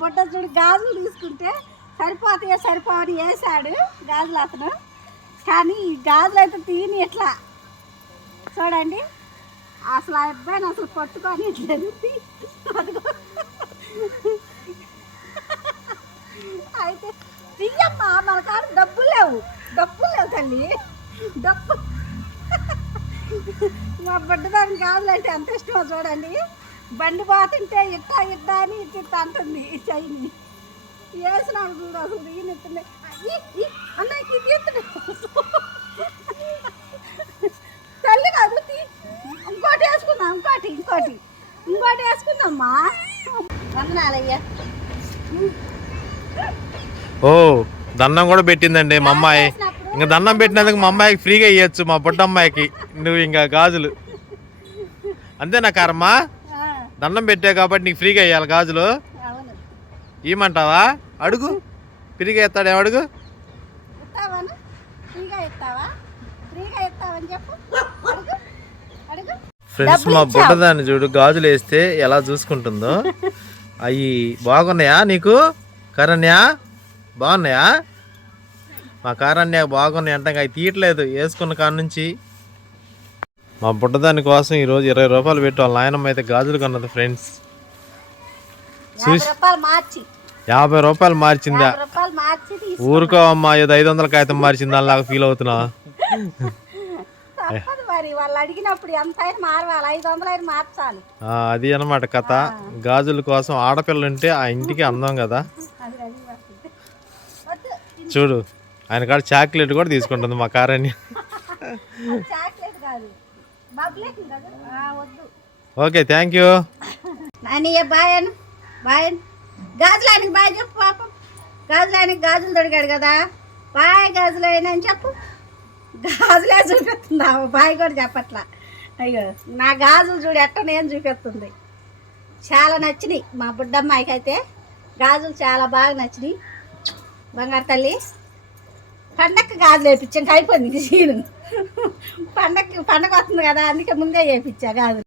బుడ్డ చూడు గాజులు తీసుకుంటే సరిపోతాయో సరిపోవని వేసాడు గాజులు అతను. కానీ ఈ గాజులు అయితే తీని ఎట్లా? చూడండి. అసలు ఆ అబ్బాయిని అసలు పట్టుకొని అయితే తీయమ్మా మన కాడ డబ్బులు లేవు. డబ్బులు లేవు తల్లి. డబ్బు. మా బుడ్డదానికి అంటే ఎంత ఇష్టమో చూడండి. బండి పోతుంటే ఇట్టా ఇట్టా అని ఇట్ట అంటుంది ఈ చైని. వేసినాడు చూడు అసలు ఈయన ఎత్తుండే అన్నకి ఇది తల్లి కాదు ఇంకోటి వేసుకుందాం ఇంకోటి ఇంకోటి. ఇంకోటి వేసుకుందామ్మా వందనాలయ్యా. ఓ దండం కూడా పెట్టిందండి మా అమ్మాయి. ఇంకా దండం పెట్టినందుకు మా అమ్మాయికి ఫ్రీగా ఇవ్వచ్చు మా బుడ్డ అమ్మాయికి నువ్వు ఇంకా గాజులు. అంతేనా కారమ్మా దండం పెట్టావు కాబట్టి నీకు ఫ్రీగా ఇవ్వాలి గాజులు. ఇవ్వమంటావా అడుగు. ఫ్రీగా ఇస్తాడు అడుగు? ఇస్తావాను ఫ్రీగా ఇస్తావా? ఫ్రీగా ఇస్తావని చెప్పు. అడుగు. అడుగు. ఫ్రెండ్స్ మా. బుడ్డదాన్ని చూడు గాజులు వేస్తే ఎలా చూసుకుంటుందో. అవి బాగున్నాయా నీకు? కరణ్య? బాగున్నాయా? మా కారణ్య బాగున్నాయి అంటే అవి తీయట్లేదు. వేసుకున్న కాడ నుంచి మా బుడ్డదాని కోసం ఈరోజు ఇరవై రూపాయలు పెట్టి వాళ్ళ నాయనమ్మ అయితే గాజులు కొన్నది ఫ్రెండ్స్ యాభై రూపాయలు మార్చి. యాభై రూపాయలు మార్చిందా? ఊరుకో అమ్మా ఏదో ఐదు వందల కాగితం మార్చింది అలాగా ఫీల్ అవుతున్నా. అది అన్నమాట కథ. గాజుల కోసం ఆడపిల్ల ఉంటే ఆ ఇంటికి అందం కదా. చూడు ఆయన కాడ చాక్లెట్ కూడా తీసుకుంటుంది మా కారణ్య అది చాక్లెట్ కాదు బబ్లెట్ కాదు ఆ, వద్దు okay thank you Nani bye Anu bye గాజులానికి బాయ్ చెప్పు పాపం. గాజులానికి గాజులు తొడిగాడు కదా. బాయ్ గాజులు అయినా అని చెప్పు. గాజులే చూపిస్తుంది ఆ బాయ్ కూడా చెప్పట్లా. అయ్యో నా గాజులు చూడు ఎట్ట నేను చూపిస్తుంది చాలా నచ్చినాయి. మా బుడ్డమ్మాయికి అయితే గాజులు చాలా బాగా నచ్చినాయి. బంగారు తల్లి పండక్కి గాజులు వేయించాం అయిపోయింది సీను. పండక్కి పండగ వస్తుంది కదా అందుకే ముందే చేయించా కాదు.